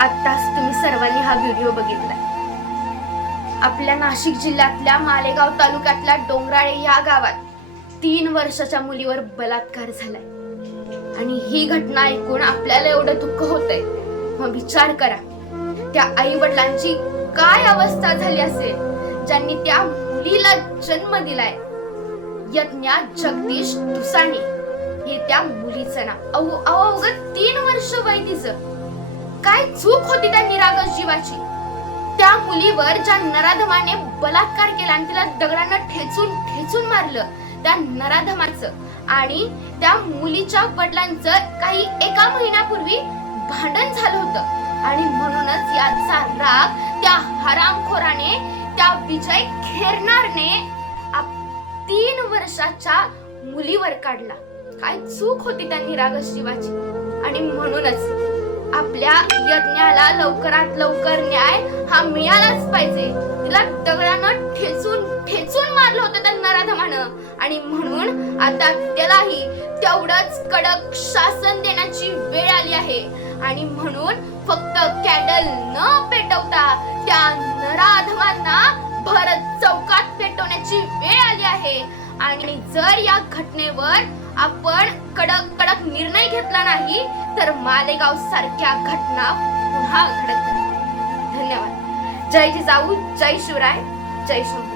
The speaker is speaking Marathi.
आत्ताच तुम्ही सर्वांनी हा व्हिडिओ बघितलाय. आपल्या नाशिक जिल्ह्यातल्या मालेगाव तालुक्यातल्या डोंगराळे या गावात तीन वर्षाच्या मुलीवर बलात्कार झालाय. आणि ही घटना ऐकून आपल्याला एवढं दुःख होतंय. मग विचार करा त्या आई वडिलांची काय अवस्था झाली असेल? ज्यांनी त्या मुलीला जन्म दिलाय? यज्ञा जगदीश दुसाणे हे त्या मुलीचं नाव. अहो अवघं तीन वर्ष वय तिचं. काय चूक होती त्या निरागस जीवाची? त्या मुलीवर ज्या नराधमाने बलात्कार केला आणि तिला दगडानं ठेचून ठेचून मारलं त्या नराधमाचं आणि त्या मुलीच्या वडिलांचं काही एका महिन्यापूर्वी भांडण झालं होतं. आणि म्हणूनच याचा राग त्या हरामखोराने त्या विजय खेरणारने आप- तीन वर्षाच्या मुलीवर काढला. काय चूक होती त्या निरागस जीवाची? आणि म्हणूनच आपल्या यज्ञाला लवकरात लवकर न्याय हा मिळालाच पाहिजे. तिला दगडानं ठेचून ठेचून मारलं होतं त्या नराधमानं. आणि म्हणून आता त्यालाही तेवढंच कडक शासन देण्याची वेळ आली आहे. आणि म्हणून फक्त कॅडल न पेटवता त्या नराधमांना भरत चौकात पेटवण्याची वेळ आली आहे. आणि जर या घटनेवर आपण कडक कडक निर्णय घेतला नाही तर मालेगाव सारख्या घटना पुन्हा घडत धन्यवाद. जय जिजाऊ जय शिवराय जय शंभू.